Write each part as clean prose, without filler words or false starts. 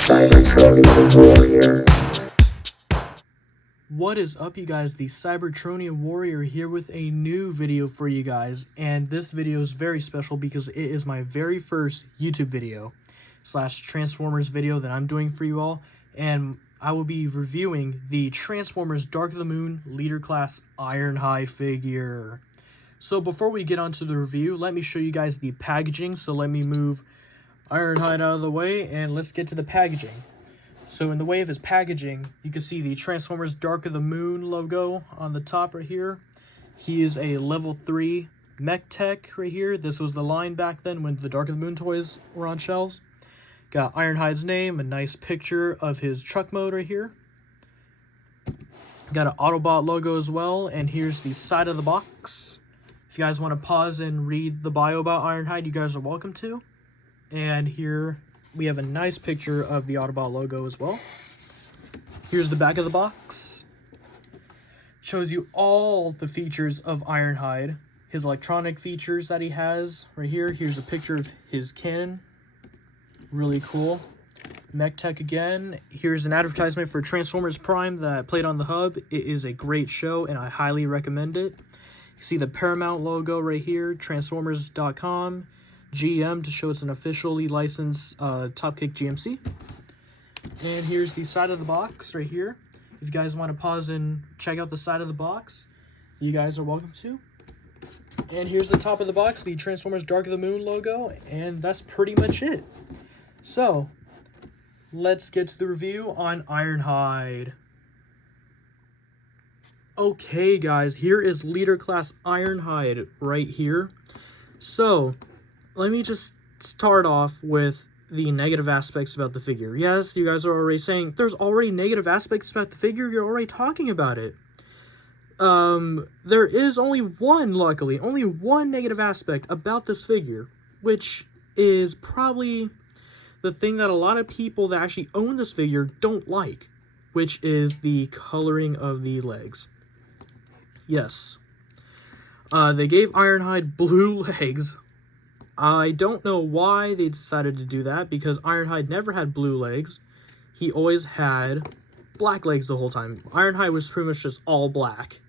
Cybertronian Warrior. What is up, you guys? The Cybertronian Warrior here with a new video for you guys, and this video is very special because it is my very first YouTube video slash Transformers video that I'm doing for you all, and I will be reviewing the Transformers Dark of the Moon Leader Class Ironhide figure. So before we get on to the review, let me show you guys the packaging. So let me move Ironhide out of the way and let's get to the packaging. So in the way of his packaging, you can see the Transformers Dark of the Moon logo on the top right here. He is a level 3 mech tech right here. This was the line back then when the Dark of the Moon toys were on shelves. Got Ironhide's name, a nice picture of his truck mode right here. Got an Autobot logo as well, and here's the side of the box. If you guys want to pause and read the bio about Ironhide, you guys are welcome to. And here we have a nice picture of the Autobot logo as well. Here's the back of the box. Shows you all the features of Ironhide. His electronic features that he has right here. Here's a picture of his cannon. Really cool. Mech Tech again. Here's an advertisement for Transformers Prime that played on the hub. It is a great show and I highly recommend it. You see the Paramount logo right here. Transformers.com. GM to show it's an officially licensed Topkick GMC. And here's the side of the box right here. If you guys want to pause and check out the side of the box, you guys are welcome to. And here's the top of the box, the Transformers Dark of the Moon logo, and that's pretty much it. So, let's get to the review on Ironhide. Okay guys, here is Leader Class Ironhide right here. So, let me just start off with the negative aspects about the figure. Yes, you guys are already saying, there's already negative aspects about the figure, you're already talking about it. There is only one, luckily, only one negative aspect about this figure, which is probably the thing that a lot of people that actually own this figure don't like, which is the coloring of the legs. Yes. They gave Ironhide blue legs. I don't know why they decided to do that, because Ironhide never had blue legs. He always had black legs the whole time. Ironhide was pretty much just all black,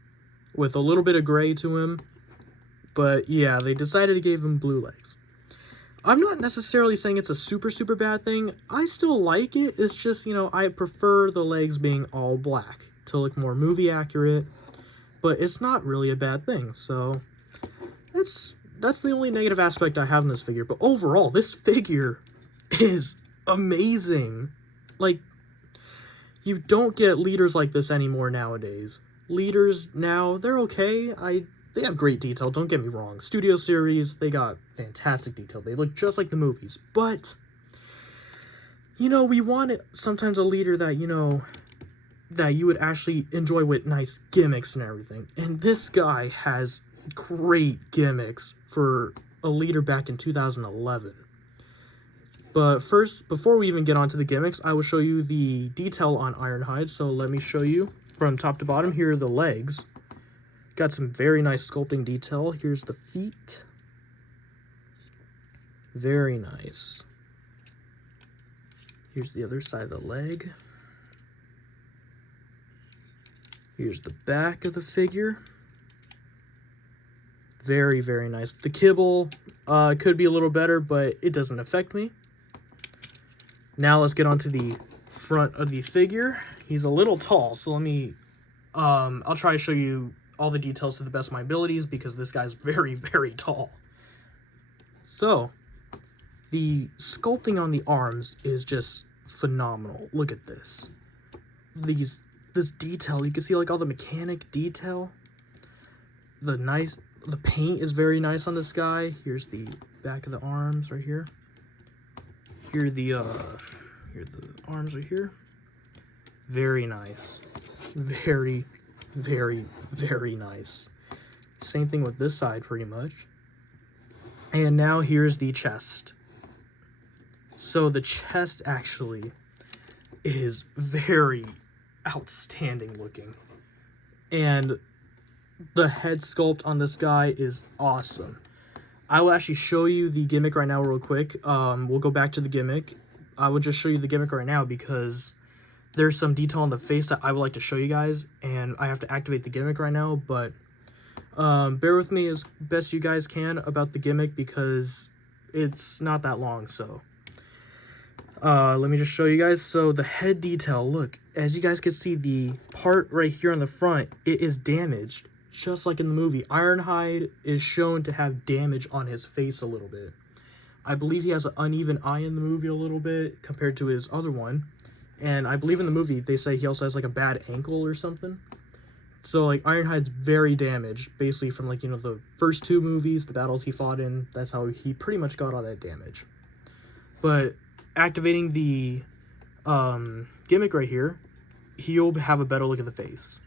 with a little bit of gray to him. But yeah, they decided to give him blue legs. I'm not necessarily saying it's a super bad thing. I still like it. It's just, you know, I prefer the legs being all black to look more movie accurate. But it's not really a bad thing, so that's the only negative aspect I have in this figure. But overall, this figure is amazing. Like, you don't get leaders like this anymore nowadays. Leaders now, they're okay. They have great detail, don't get me wrong. Studio series, they got fantastic detail. They look just like the movies. But, you know, we want sometimes a leader that, you know, that you would actually enjoy with nice gimmicks and everything. And this guy has great gimmicks for a leader back in 2011. But first, before we even get onto the gimmicks, I will show you the detail on Ironhide. So let me show you from top to bottom. Here are the legs. Got some very nice sculpting detail. Here's the feet. Very nice. Here's the other side of the leg. Here's the back of the figure. Very nice. The kibble could be a little better, but it doesn't affect me. Now let's get on to the front of the figure. He's a little tall, so let me I'll try to show you all the details to the best of my abilities, because this guy's very tall. So the sculpting on the arms is just phenomenal. Look at this. This detail, you can see like all the mechanic detail. The paint is very nice on this guy. Here's the back of the arms right here. Here are the arms right here. Very nice. Very nice. Same thing with this side pretty much. And now here's the chest. So the chest actually is very outstanding looking. And the head sculpt on this guy is awesome. I will actually show you the gimmick right now real quick. We'll go back to the gimmick. I would just show you the gimmick right now because there's some detail on the face that I would like to show you guys, and I have to activate the gimmick right now, but bear with me as best you guys can about the gimmick because it's not that long. So let me just show you guys. So the head detail, look, as you guys can see, the part right here on the front, it is damaged, just like in the movie. Ironhide is shown to have damage on his face a little bit. I believe he has an uneven eye in the movie a little bit compared to his other one. And I believe in the movie, they say he also has, like, a bad ankle or something. So, like, Ironhide's very damaged, basically from, like, you know, the first two movies, the battles he fought in. That's how he pretty much got all that damage. But activating the gimmick right here, he'll have a better look at the face.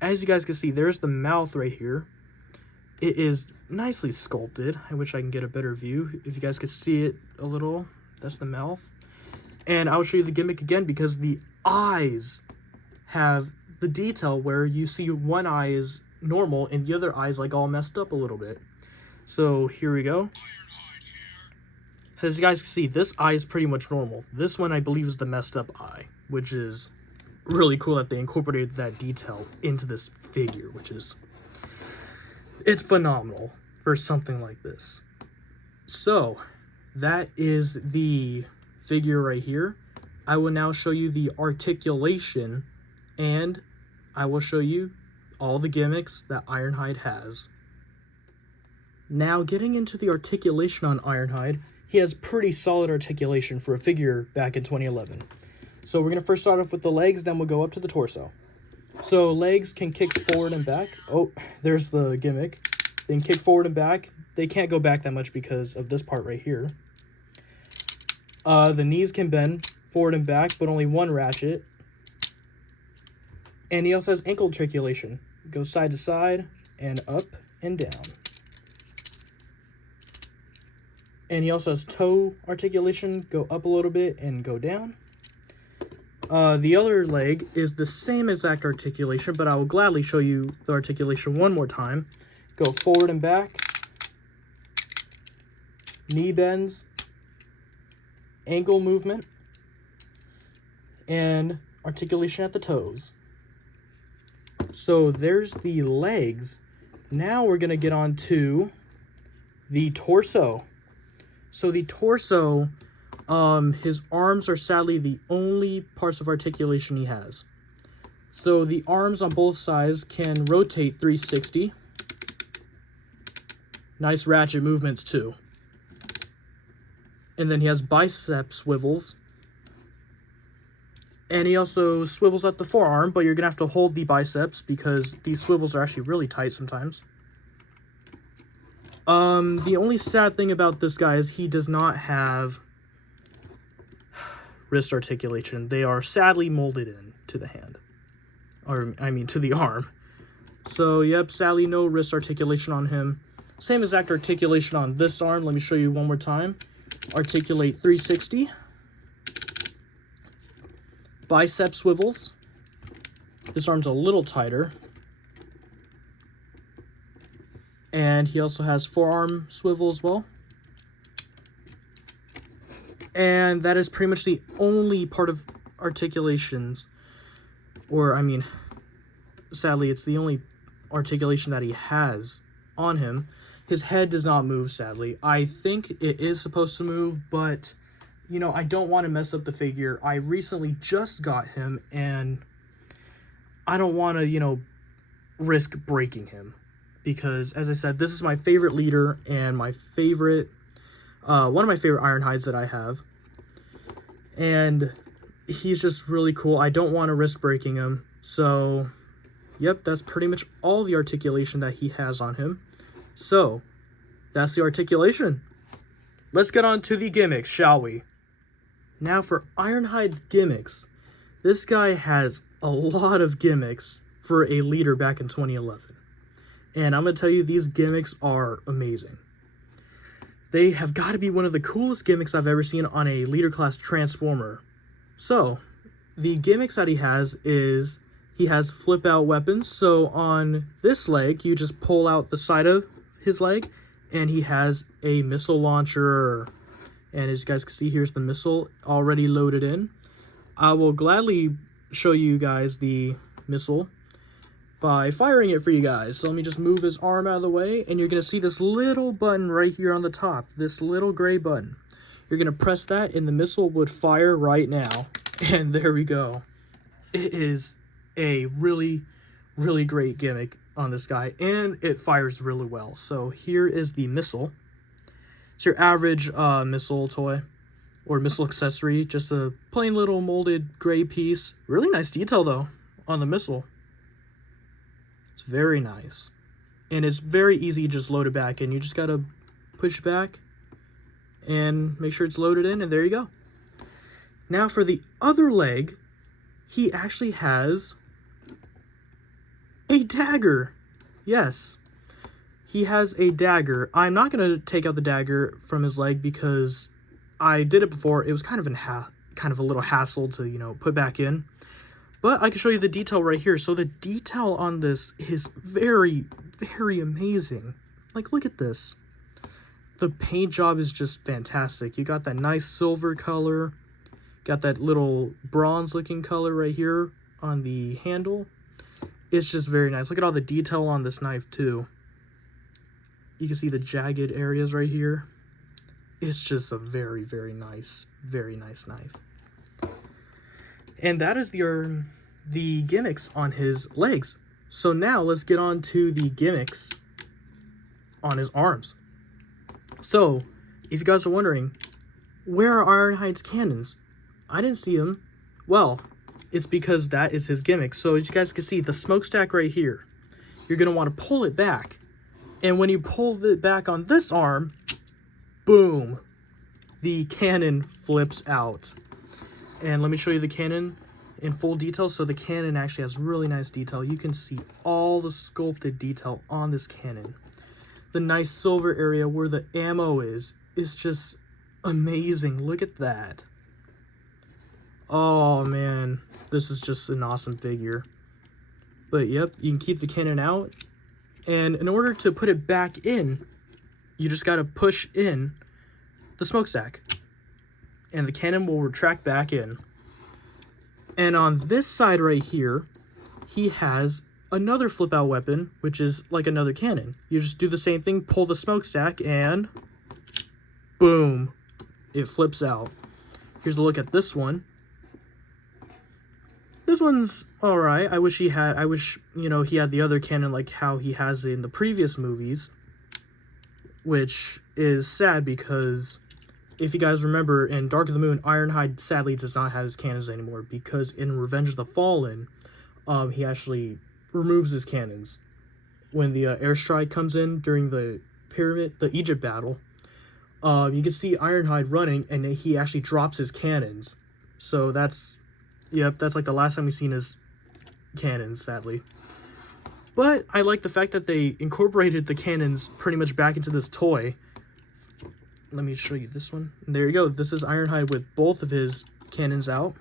As you guys can see, there's the mouth right here. It is nicely sculpted. I wish I can get a better view. If you guys could see it a little, that's the mouth. And I'll show you the gimmick again because the eyes have the detail where you see one eye is normal and the other eye is like all messed up a little bit. So here we go. So as you guys can see, this eye is pretty much normal. This one I believe is the messed up eye, which is really cool that they incorporated that detail into this figure, which is, it's phenomenal for something like this. So that is the figure right here. I will now show you the articulation, and I will show you all the gimmicks that Ironhide has. Now, getting into the articulation on Ironhide, he has pretty solid articulation for a figure back in 2011. So we're going to first start off with the legs, then we'll go up to the torso. So legs can kick forward and back. Oh, there's the gimmick. They can kick forward and back. They can't go back that much because of this part right here. The knees can bend forward and back, but only one ratchet. And he also has ankle articulation. Goes side to side and up and down. And he also has toe articulation. Go up a little bit and go down. The other leg is the same exact articulation, but I will gladly show you the articulation one more time. Go forward and back. Knee bends. Ankle movement, and articulation at the toes. So there's the legs. Now we're going to get on to the torso. So the torso, his arms are sadly the only parts of articulation he has. So the arms on both sides can rotate 360. Nice ratchet movements too. And then he has bicep swivels. And he also swivels at the forearm, but you're going to have to hold the biceps because these swivels are actually really tight sometimes. The only sad thing about this guy is he does not have wrist articulation. They are sadly molded in to the hand. Or, I mean, to the arm. So, yep, sadly no wrist articulation on him. Same exact articulation on this arm. Let me show you one more time. Articulate 360. Bicep swivels. This arm's a little tighter. And he also has forearm swivel as well. And that is pretty much the only part of articulations. Or, I mean, sadly, it's the only articulation that he has on him. His head does not move, sadly. I think it is supposed to move, but, you know, I don't want to mess up the figure. I recently just got him, and I don't want to, you know, risk breaking him. Because, as I said, this is my favorite leader and my favorite, one of my favorite Ironhides that I have. And he's just really cool. I don't want to risk breaking him. So, yep, that's pretty much all the articulation that he has on him. So, that's the articulation. Let's get on to the gimmicks, shall we? Now for Ironhide's gimmicks. This guy has a lot of gimmicks for a leader back in 2011. And I'm going to tell you, these gimmicks are amazing. They have got to be one of the coolest gimmicks I've ever seen on a leader class Transformer. So, the gimmicks that he has is, he has flip out weapons. So on this leg, you just pull out the side of his leg, and he has a missile launcher, And as you guys can see, here's the missile already loaded in. I will gladly show you guys the missile by firing it for you guys. So let me just move his arm out of the way, and you're going to see this little button right here on the top, this little gray button. You're going to press that, and the missile would fire right now. And there we go. It is a really, really great gimmick on this guy, and it fires really well. So here is the missile. It's your average missile toy or missile accessory, just a plain little molded gray piece. Really nice detail though on the missile. It's very nice, and it's very easy to just load it back in. You just gotta push back and make sure it's loaded in, and there you go. Now for the other leg, he actually has a dagger. Yes, he has a dagger. I'm not going to take out the dagger from his leg because I did it before. It was kind of a little hassle to, you know, put back in. But I can show you the detail right here. So the detail on this is very, very amazing. Like, look at this. The paint job is just fantastic. You got that nice silver color. Got that little bronze looking color right here on the handle. It's just very nice. Look at all the detail on this knife too. You can see the jagged areas right here. It's just a very, very nice knife. And that is the gimmicks on his legs. So now let's get on to the gimmicks on his arms. So, if you guys are wondering, where are Ironhide's cannons? I didn't see them. Well, it's because that is his gimmick. So as you guys can see, the smokestack right here, you're going to want to pull it back. And when you pull it back on this arm, boom, the cannon flips out. And let me show you the cannon in full detail. So the cannon actually has really nice detail. You can see all the sculpted detail on this cannon. The nice silver area where the ammo is just amazing. Look at that. Oh man, this is just an awesome figure. But yep, you can keep the cannon out, and in order to put it back in, you just gotta push in the smokestack, and the cannon will retract back in. And on this side right here, he has another flip out weapon, which is like another cannon. You just do the same thing, pull the smokestack, and boom, it flips out. Here's a look at this one. This one's alright. I wish, you know, he had the other cannon like how he has in the previous movies. Which is sad because, if you guys remember, in Dark of the Moon, Ironhide sadly does not have his cannons anymore. Because in Revenge of the Fallen, he actually removes his cannons. When the airstrike comes in during the Egypt battle, you can see Ironhide running, and he actually drops his cannons. So that's... Yep, that's like the last time we've seen his cannons, sadly. But I like the fact that they incorporated the cannons pretty much back into this toy. Let me show you this one. And there you go. This is Ironhide with both of his cannons out.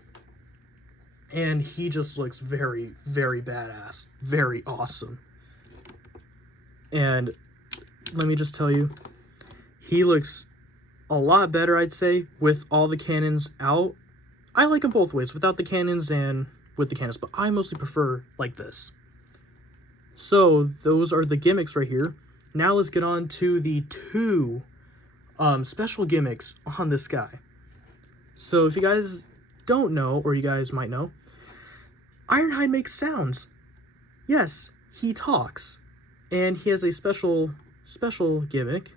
And he just looks very, very badass. Very awesome. And let me just tell you, he looks a lot better, I'd say, with all the cannons out. I like them both ways, without the cannons and with the cannons, but I mostly prefer like this. So those are the gimmicks right here. Now let's get on to the two special gimmicks on this guy. So if you guys don't know, or you guys might know, Ironhide makes sounds. Yes, he talks. And he has a special gimmick.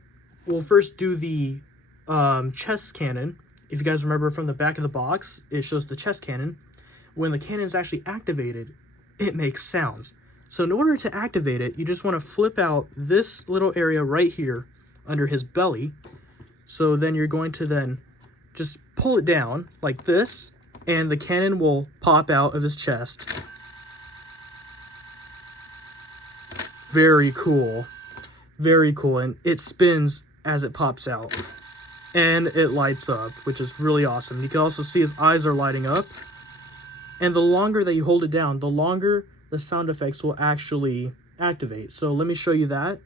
We'll first do the chest cannon. If you guys remember from the back of the box, it shows the chest cannon. When the cannon is actually activated, it makes sounds. So in order to activate it, you just want to flip out this little area right here under his belly. So then you're going to then just pull it down like this, and the cannon will pop out of his chest. Very cool. Very cool. And it spins as it pops out. And it lights up, which is really awesome. You can also see his eyes are lighting up. And the longer that you hold it down, the longer the sound effects will actually activate. So let me show you that.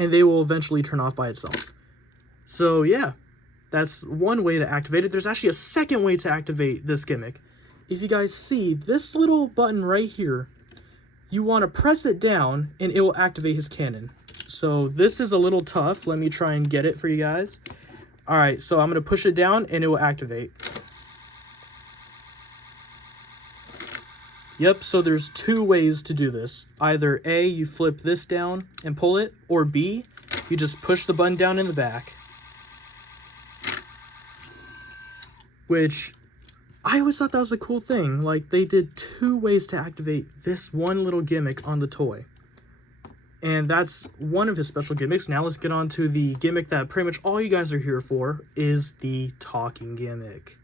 and they will eventually turn off by itself. So yeah, that's one way to activate it. There's actually a second way to activate this gimmick. If you guys see this little button right here, you want to press it down and it will activate his cannon. So this is a little tough. Let me try and get it for you guys. Alright, so I'm going to push it down and it will activate. Yep, so there's two ways to do this. Either A, you flip this down and pull it, or B, you just push the button down in the back. Which, I always thought that was a cool thing. Like, they did two ways to activate this one little gimmick on the toy. And that's one of his special gimmicks. Now let's get on to the gimmick that pretty much all you guys are here for, is the talking gimmick.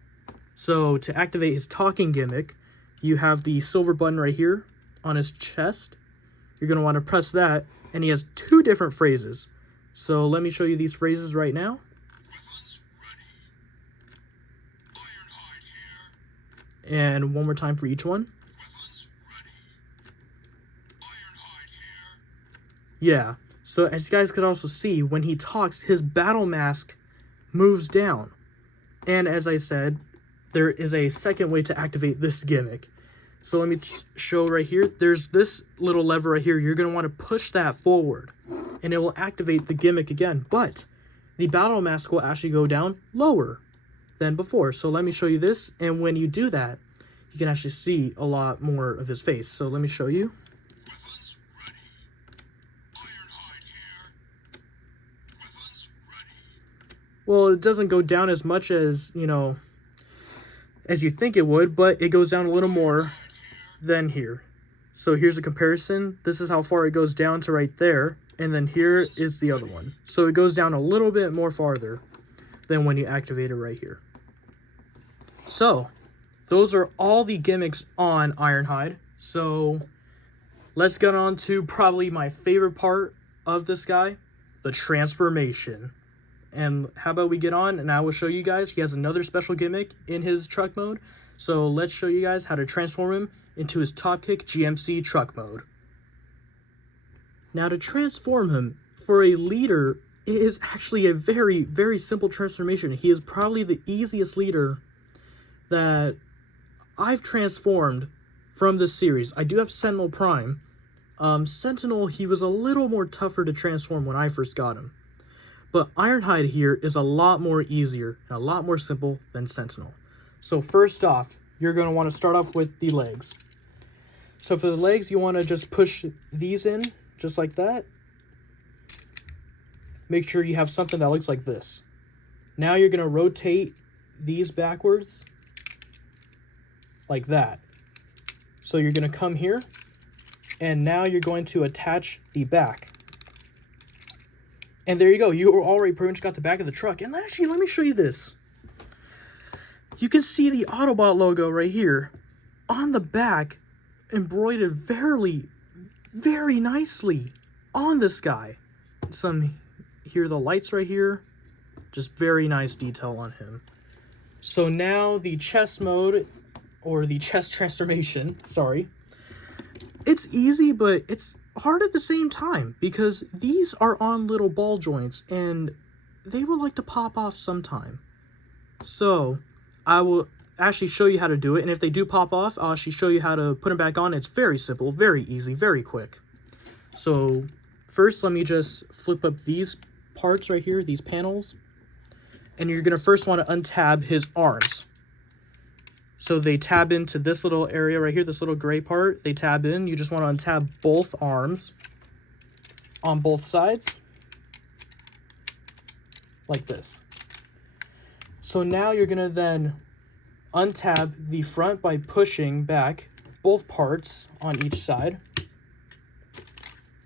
So, to activate his talking gimmick, you have the silver button right here on his chest. You're going to want to press that, and he has two different phrases. So let me show you these phrases right now. And one more time for each one. Yeah, so as you guys could also see, when he talks, his battle mask moves down. And as I said, there is a second way to activate this gimmick. So let me show right here. There's this little lever right here. You're going to want to push that forward, and it will activate the gimmick again. But the battle mask will actually go down lower than before. So let me show you this. And when you do that, you can actually see a lot more of his face. So let me show you. Well, it doesn't go down as much as, you know, as you think it would, but it goes down a little more than here. So here's a comparison. This is how far it goes down to right there, and then here is the other one. So it goes down a little bit more farther than when you activate it right here. So those are all the gimmicks on Ironhide. So let's get on to probably my favorite part of this guy, the transformation. And how about we get on, and I will show you guys. He has another special gimmick in his truck mode. So let's show you guys how to transform him into his Top Kick GMC truck mode. Now to transform him for a leader, it is actually a very, very simple transformation. He is probably the easiest leader that I've transformed from this series. I do have Sentinel Prime. Sentinel, he was a little more tougher to transform when I first got him. But Ironhide here is a lot more easier and a lot more simple than Sentinel. So first off, you're going to want to start off with the legs. So for the legs, you want to just push these in, just like that. Make sure you have something that looks like this. Now you're going to rotate these backwards, like that. So you're going to come here, and now you're going to attach the back. And there you go. You already pretty much got the back of the truck. And actually, let me show you this. You can see the Autobot logo right here on the back, embroidered very, very nicely on this guy. Here are the lights right here. Just very nice detail on him. So now the chest mode, or the chest transformation, sorry. It's easy, but it's hard at the same time, because these are on little ball joints and they would like to pop off sometime. So I will actually show you how to do it, and if they do pop off, I'll actually show you how to put them back on. It's very simple, very easy, very quick. So first, let me just flip up these parts right here, these panels, and you're going to first want to untab his arms. So they tab into this little area right here, this little gray part. They tab in. You just want to untab both arms on both sides, like this. So now you're going to then untab the front by pushing back both parts on each side.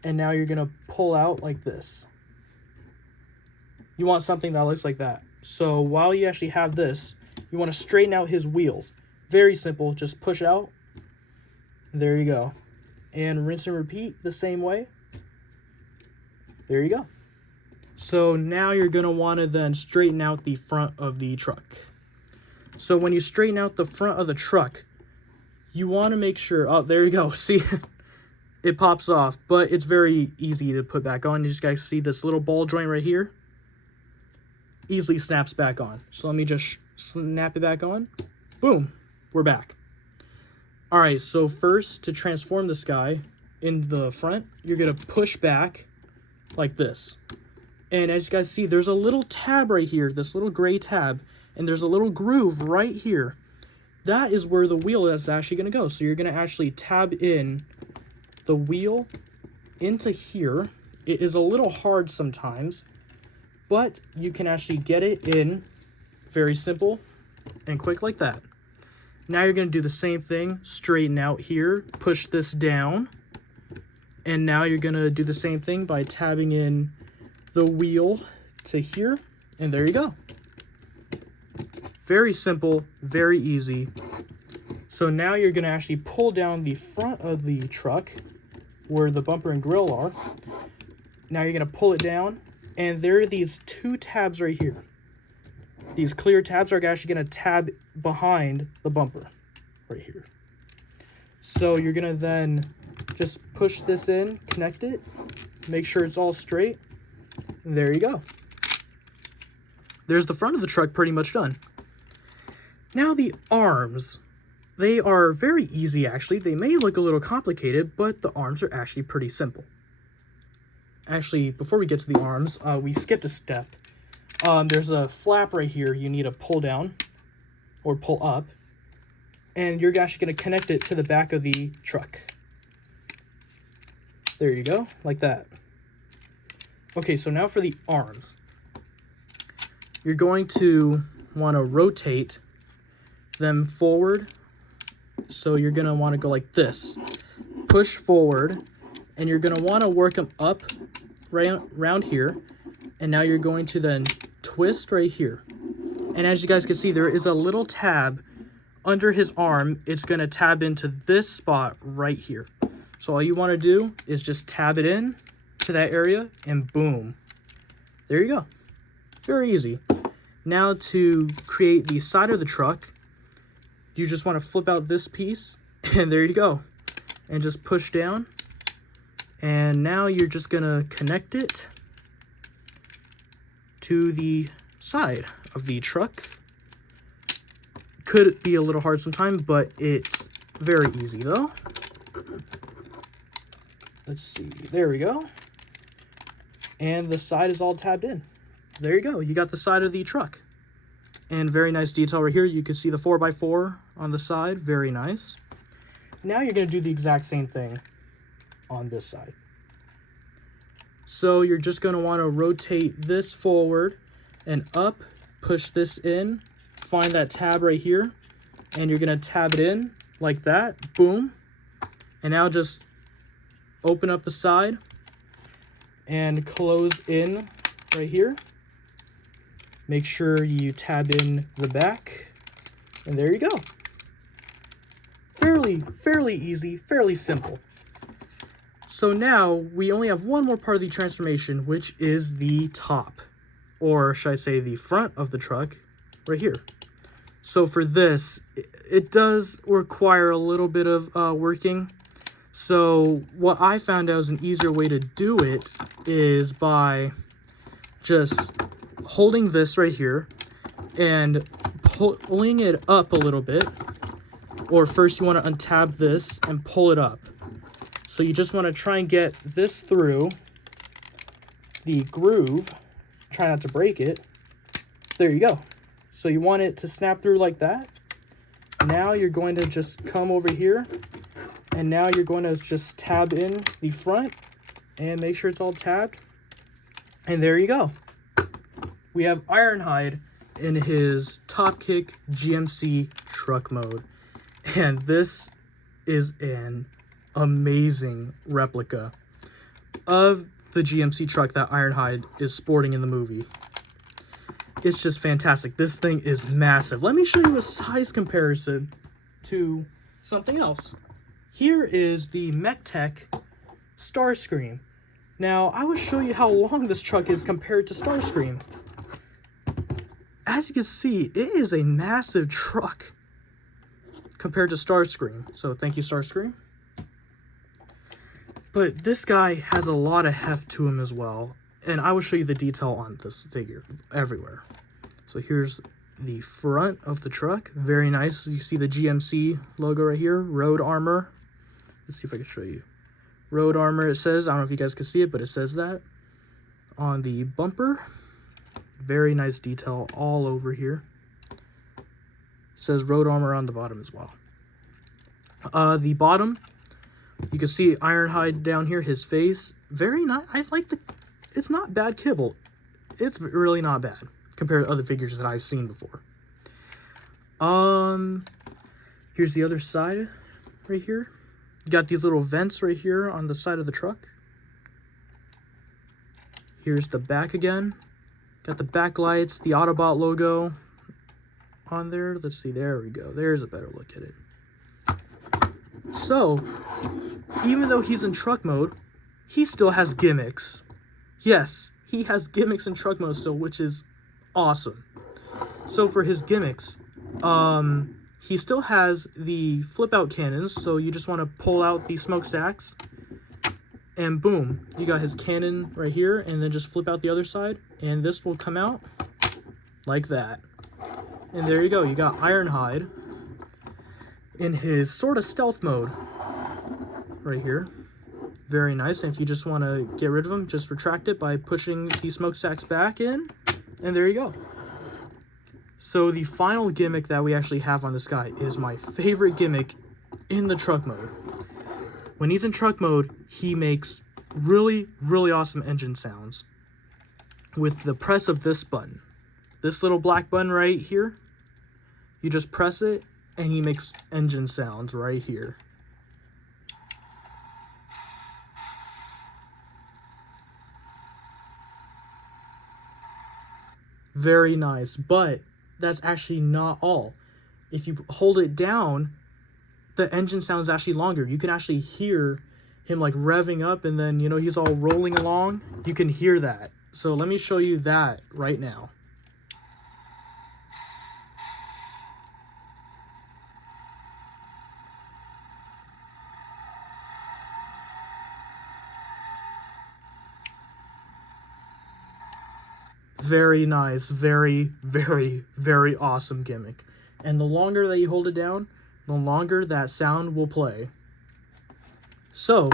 And now you're going to pull out like this. You want something that looks like that. So while you actually have this, you want to straighten out his wheels. Very simple, just push out. There you go. And rinse and repeat the same way. There you go. So now you're going to want to then straighten out the front of the truck. So when you straighten out the front of the truck, you want to make sure, oh, there you go. See, it pops off, but it's very easy to put back on. You just guys see this little ball joint right here? Easily snaps back on. So let me just snap it back on. Boom, we're back. All right, so first, to transform this guy in the front, you're gonna push back like this. And as you guys see, there's a little tab right here, this little gray tab, and there's a little groove right here. That is where the wheel is actually gonna go. So you're gonna actually tab in the wheel into here. It is a little hard sometimes, but you can actually get it in very simple and quick like that. Now you're going to do the same thing, straighten out here, push this down, and now you're going to do the same thing by tabbing in the wheel to here, and there you go. Very simple, very easy. So now you're going to actually pull down the front of the truck where the bumper and grill are. Now you're going to pull it down, and there are these two tabs right here. These clear tabs are actually going to tab behind the bumper right here. So you're going to then just push this in, connect it, make sure it's all straight, and there you go. There's the front of the truck pretty much done. Now the arms. They are very easy actually. They may look a little complicated, but the arms are actually pretty simple. Actually, before we get to the arms, we skipped a step. There's a flap right here you need to pull down or pull up, and you're actually going to connect it to the back of the truck. There you go, like that. Okay, so now for the arms. You're going to want to rotate them forward. So you're going to want to go like this. Push forward, and you're going to want to work them up around here. And now you're going to then twist right here. And as you guys can see, there is a little tab under his arm. It's going to tab into this spot right here. So all you want to do is just tab it in to that area, and boom. There you go. Very easy. Now to create the side of the truck, you just want to flip out this piece, and there you go. And just push down. And now you're just going to connect it to the side of the truck. Could be a little hard sometimes, but it's very easy though. Let's see, there we go. And the side is all tabbed in. There you go, you got the side of the truck. And very nice detail right here. You can see the 4x4 on the side, very nice. Now you're gonna do the exact same thing on this side. So you're just going to want to rotate this forward and up, push this in, find that tab right here, and you're going to tab it in like that, boom. And now just open up the side and close in right here. Make sure you tab in the back, and there you go. Fairly easy, fairly simple. So now we only have one more part of the transformation, which is the top, or should I say the front of the truck right here. So for this, it does require a little bit of working. So what I found out is an easier way to do it is by just holding this right here and pulling it up a little bit. Or first you want to untab this and pull it up. So you just want to try and get this through the groove. Try not to break it. There you go. So you want it to snap through like that. Now you're going to just come over here. And now you're going to just tab in the front. And make sure it's all tabbed. And there you go. We have Ironhide in his Top Kick GMC truck mode. And this is an amazing replica of the GMC truck that Ironhide is sporting in the movie. It's just fantastic. This thing is massive. Let me show you a size comparison to something else. Here is the MechTech Starscream. Now, I will show you how long this truck is compared to Starscream. As you can see, it is a massive truck compared to Starscream. So thank you, Starscream. But this guy has a lot of heft to him as well. And I will show you the detail on this figure everywhere. So here's the front of the truck. Very nice. You see the GMC logo right here. Road Armor. Let's see if I can show you. Road Armor, it says. I don't know if you guys can see it, but it says that. On the bumper. Very nice detail all over here. It says Road Armor on the bottom as well. The bottom, you can see Ironhide down here, his face. Very nice. I like the... It's not bad kibble. It's really not bad compared to other figures that I've seen before. Here's the other side right here. You got these little vents right here on the side of the truck. Here's the back again. Got the backlights, the Autobot logo on there. Let's see, there we go. There's a better look at it. So, even though he's in truck mode, he still has gimmicks. Yes, he has gimmicks in truck mode still, which is awesome. So for his gimmicks, he still has the flip out cannons, so you just want to pull out the smokestacks, and boom, you got his cannon right here, and then just flip out the other side, and this will come out like that. And there you go, you got Ironhide in his sort of stealth mode right here. Very nice. And if you just want to get rid of them, just retract it by pushing the smokestacks back in, and there you go. So the final gimmick that we actually have on this guy is my favorite gimmick in the truck mode. When he's in truck mode, he makes really, really awesome engine sounds with the press of this button. This little black button right here, you just press it, and he makes engine sounds right here. Very nice, but that's actually not all. If you hold it down, the engine sounds actually longer. You can actually hear him like revving up, and then, you know, he's all rolling along. You can hear that. So let me show you that right now. Very nice, very, very, very awesome gimmick. And the longer that you hold it down, the longer that sound will play. So,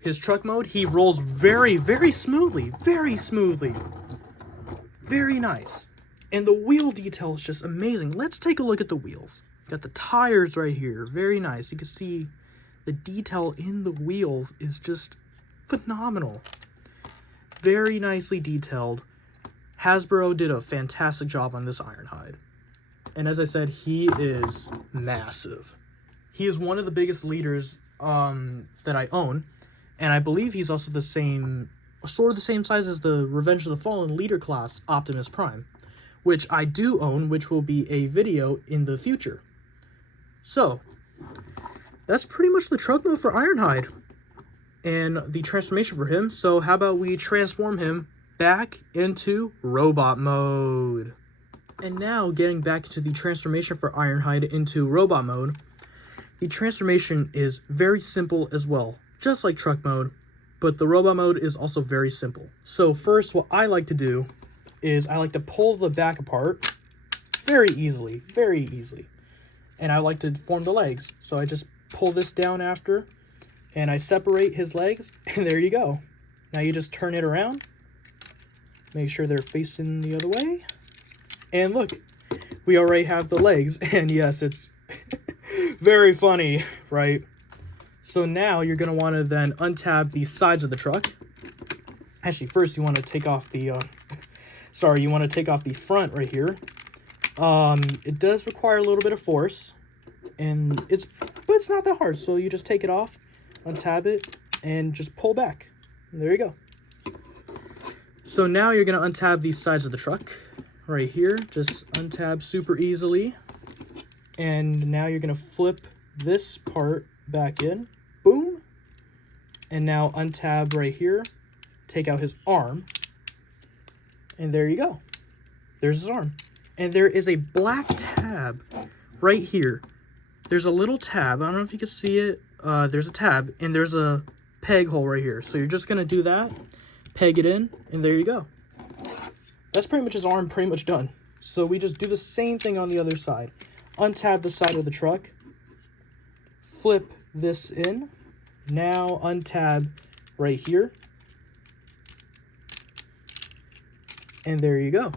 his truck mode, he rolls very, very smoothly. Very smoothly. Very nice. And the wheel detail is just amazing. Let's take a look at the wheels. Got the tires right here. Very nice. You can see the detail in the wheels is just phenomenal. Very nicely detailed. Hasbro did a fantastic job on this Ironhide. And as I said, he is massive. He is one of the biggest leaders that I own. And I believe he's also the same, sort of the same size as the Revenge of the Fallen leader class Optimus Prime, which I do own, which will be a video in the future. So, that's pretty much the truck mode for Ironhide and the transformation for him. So how about we transform him back into robot mode. And now getting back to the transformation for Ironhide into robot mode, the transformation is very simple as well, just like truck mode, but the robot mode is also very simple. So first, what I like to do is I like to pull the back apart very easily, and I like to form the legs. So I just pull this down after, and I separate his legs, and there you go. Now you just turn it around. Make sure they're facing the other way. And look, we already have the legs. And yes, it's very funny, right? So now you're going to want to then untab the sides of the truck. Actually, first you want to take off the, you want to take off the front right here. It does require a little bit of force. But it's not that hard. So you just take it off, untab it, and just pull back. And there you go. So now you're going to untab these sides of the truck right here. Just untab super easily. And now you're going to flip this part back in. Boom. And now untab right here. Take out his arm. And there you go. There's his arm. And there is a black tab right here. There's a little tab. I don't know if you can see it. There's a tab. And there's a peg hole right here. So you're just going to do that, peg it in, and there you go. That's pretty much his arm pretty much done. So we just do the same thing on the other side. Untab the side of the truck, flip this in, now untab right here, and there you go.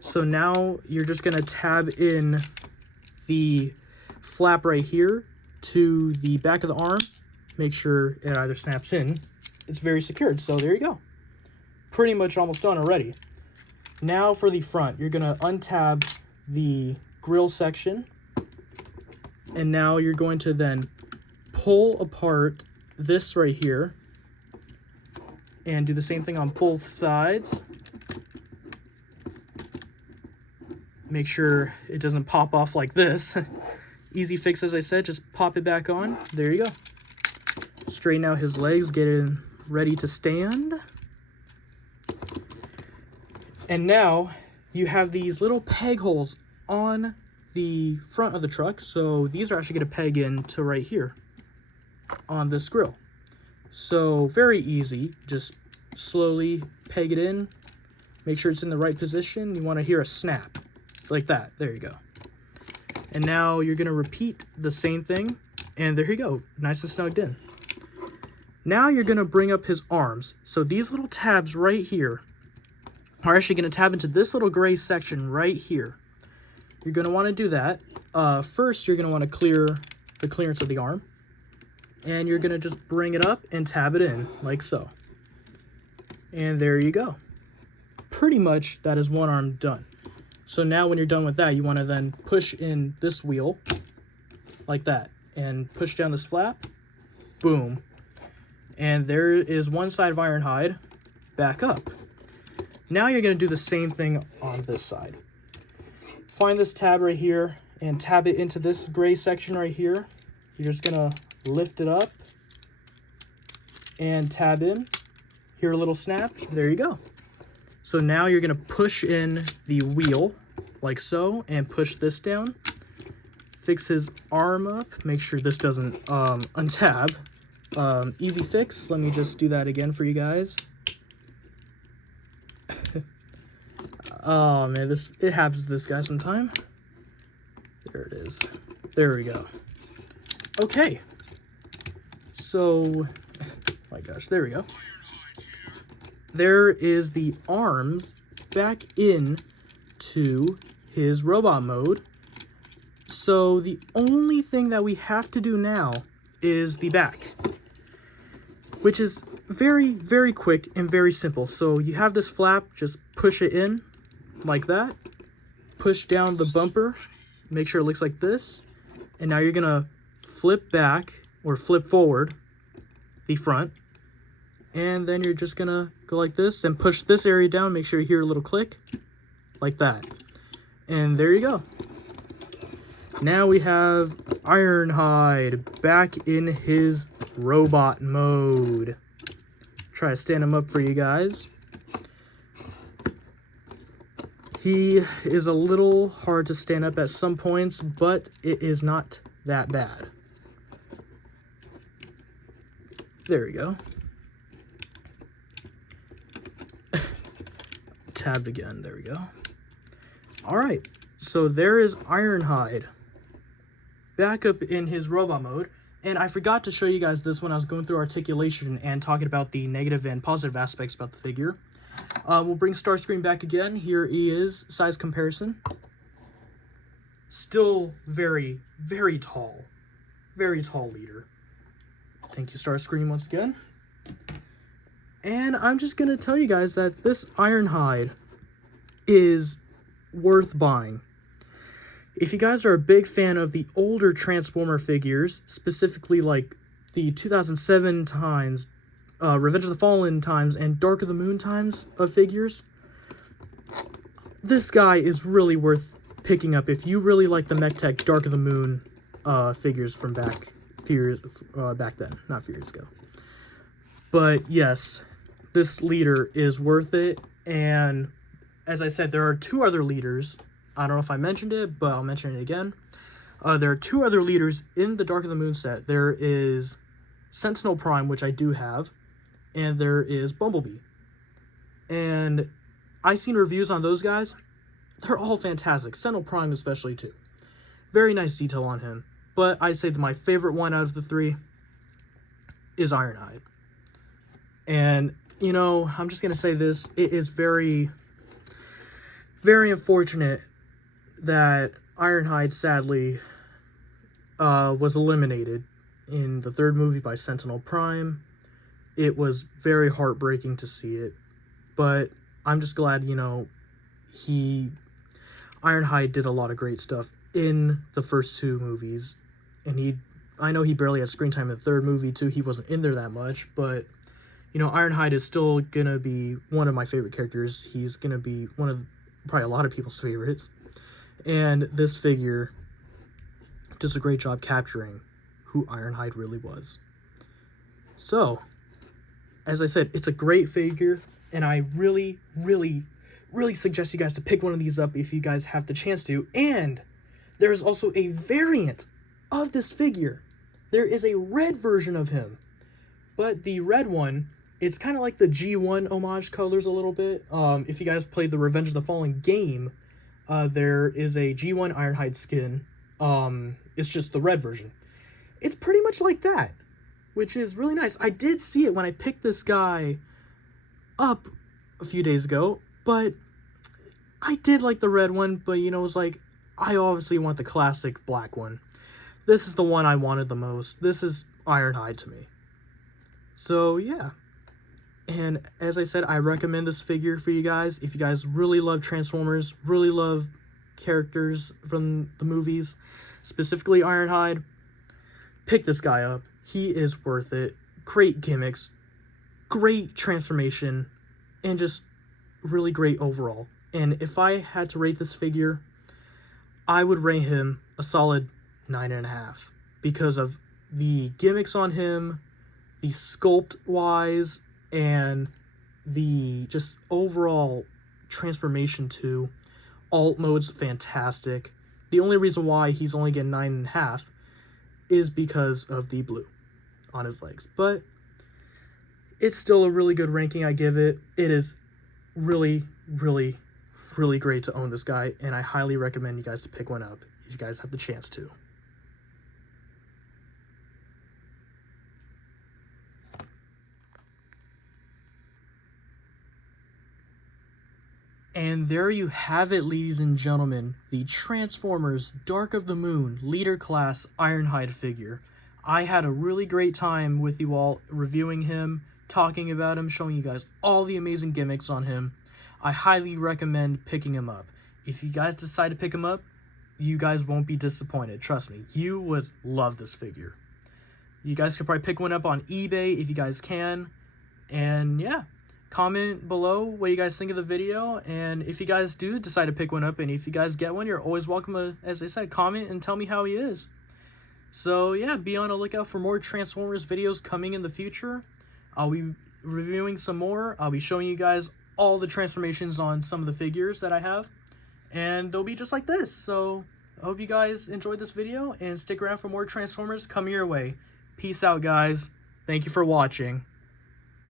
So now you're just going to tab in the flap right here to the back of the arm. Make sure it either snaps in. It's very secured, so there you go. Pretty much almost done already. Now for the front, you're going to untab the grill section, and now you're going to then pull apart this right here and do the same thing on both sides. Make sure it doesn't pop off like this. Easy fix, as I said, just pop it back on. There you go. Straighten out his legs, get him ready to stand. And now you have these little peg holes on the front of the truck. So these are actually going to peg into right here on this grill. So very easy. Just slowly peg it in. Make sure it's in the right position. You want to hear a snap. Like that. There you go. And now you're going to repeat the same thing. And there you go. Nice and snugged in. Now you're going to bring up his arms. So these little tabs right here are actually going to tab into this little gray section right here. You're going to want to do that. First, you're going to want to clear the clearance of the arm. And you're going to just bring it up and tab it in like so. And there you go. Pretty much that is one arm done. So now when you're done with that, you want to then push in this wheel like that and push down this flap. Boom. And there is one side of Ironhide back up. Now you're going to do the same thing on this side. Find this tab right here and tab it into this gray section right here. You're just going to lift it up and tab in. Hear a little snap. There you go. So now you're going to push in the wheel like so and push this down. Fix his arm up. Make sure this doesn't untab. Easy fix. Let me just do that again for you guys. Oh man, it happens to this guy sometime. There it is. There we go. Okay. So, my gosh, there we go. There is the arms back in to his robot mode. So the only thing that we have to do now is the back, which is very, very quick and very simple. So you have this flap, just push it in like that, push down the bumper, make sure it looks like this, and now you're gonna flip back or flip forward the front, and then you're just gonna go like this and push this area down. Make sure you hear a little click like that, and there you go. Now we have Ironhide back in his robot mode. Try to stand him up for you guys. He is a little hard to stand up at some points, but it is not that bad. There we go. Tabbed again. There we go. Alright, so there is Ironhide back up in his robot mode. And I forgot to show you guys this when I was going through articulation and talking about the negative and positive aspects about the figure. We'll bring Starscream back again. Here he is, size comparison. Still very, very tall. Very tall leader. Thank you, Starscream, once again. And I'm just going to tell you guys that this Ironhide is worth buying. If you guys are a big fan of the older Transformer figures, specifically like the 2007 times, Revenge of the Fallen times, and Dark of the Moon times of figures, this guy is really worth picking up if you really like the MechTech Dark of the Moon figures from back then, not a few years ago. But yes, this leader is worth it, and as I said, there are two other leaders. I don't know if I mentioned it, but I'll mention it again. There are two other leaders in the Dark of the Moon set. There is Sentinel Prime, which I do have, and there is Bumblebee. And I've seen reviews on those guys. They're all fantastic. Sentinel Prime especially, too. Very nice detail on him. But I'd say that my favorite one out of the three is Ironhide. And, you know, I'm just going to say this. It is very, very unfortunate that Ironhide, sadly, was eliminated in the third movie by Sentinel Prime. It was very heartbreaking to see it. But I'm just glad, you know, Ironhide did a lot of great stuff in the first two movies. And I know he barely had screen time in the third movie, too. He wasn't in there that much. But, you know, Ironhide is still going to be one of my favorite characters. He's going to be one of probably a lot of people's favorites. And this figure does a great job capturing who Ironhide really was. So, as I said, it's a great figure. And I really, really, really suggest you guys to pick one of these up if you guys have the chance to. And there's also a variant of this figure. There is a red version of him. But the red one, it's kind of like the G1 homage colors a little bit. If you guys played the Revenge of the Fallen game, there is a G1 Ironhide skin. It's just the red version. It's pretty much like that, which is really nice. I did see it when I picked this guy up a few days ago, but I did like the red one, but you know, it was like, I obviously want the classic black one. This is the one I wanted the most. This is Ironhide to me. So yeah, and as I said, I recommend this figure for you guys. If you guys really love Transformers, really love characters from the movies, specifically Ironhide, pick this guy up. He is worth it. Great gimmicks, great transformation, and just really great overall. And if I had to rate this figure, I would rate him a solid 9.5 because of the gimmicks on him, the sculpt wise, and the just overall transformation too. Alt mode's fantastic. The only reason why he's only getting 9.5 is because of the blue on his legs. But it's still a really good ranking I give it. It is really, really, really great to own this guy, and I highly recommend you guys to pick one up if you guys have the chance to. And there you have it, ladies and gentlemen, the Transformers Dark of the Moon Leader Class Ironhide figure. I had a really great time with you all reviewing him, talking about him, showing you guys all the amazing gimmicks on him. I highly recommend picking him up. If you guys decide to pick him up, you guys won't be disappointed. Trust me, you would love this figure. You guys could probably pick one up on eBay if you guys can. And yeah, comment below what you guys think of the video. And if you guys do decide to pick one up, and if you guys get one, you're always welcome to, as I said, comment and tell me how he is. So yeah, be on the lookout for more Transformers videos coming in the future. I'll be reviewing some more. I'll be showing you guys all the transformations on some of the figures that I have. And they'll be just like this. So I hope you guys enjoyed this video and stick around for more Transformers coming your way. Peace out, guys. Thank you for watching.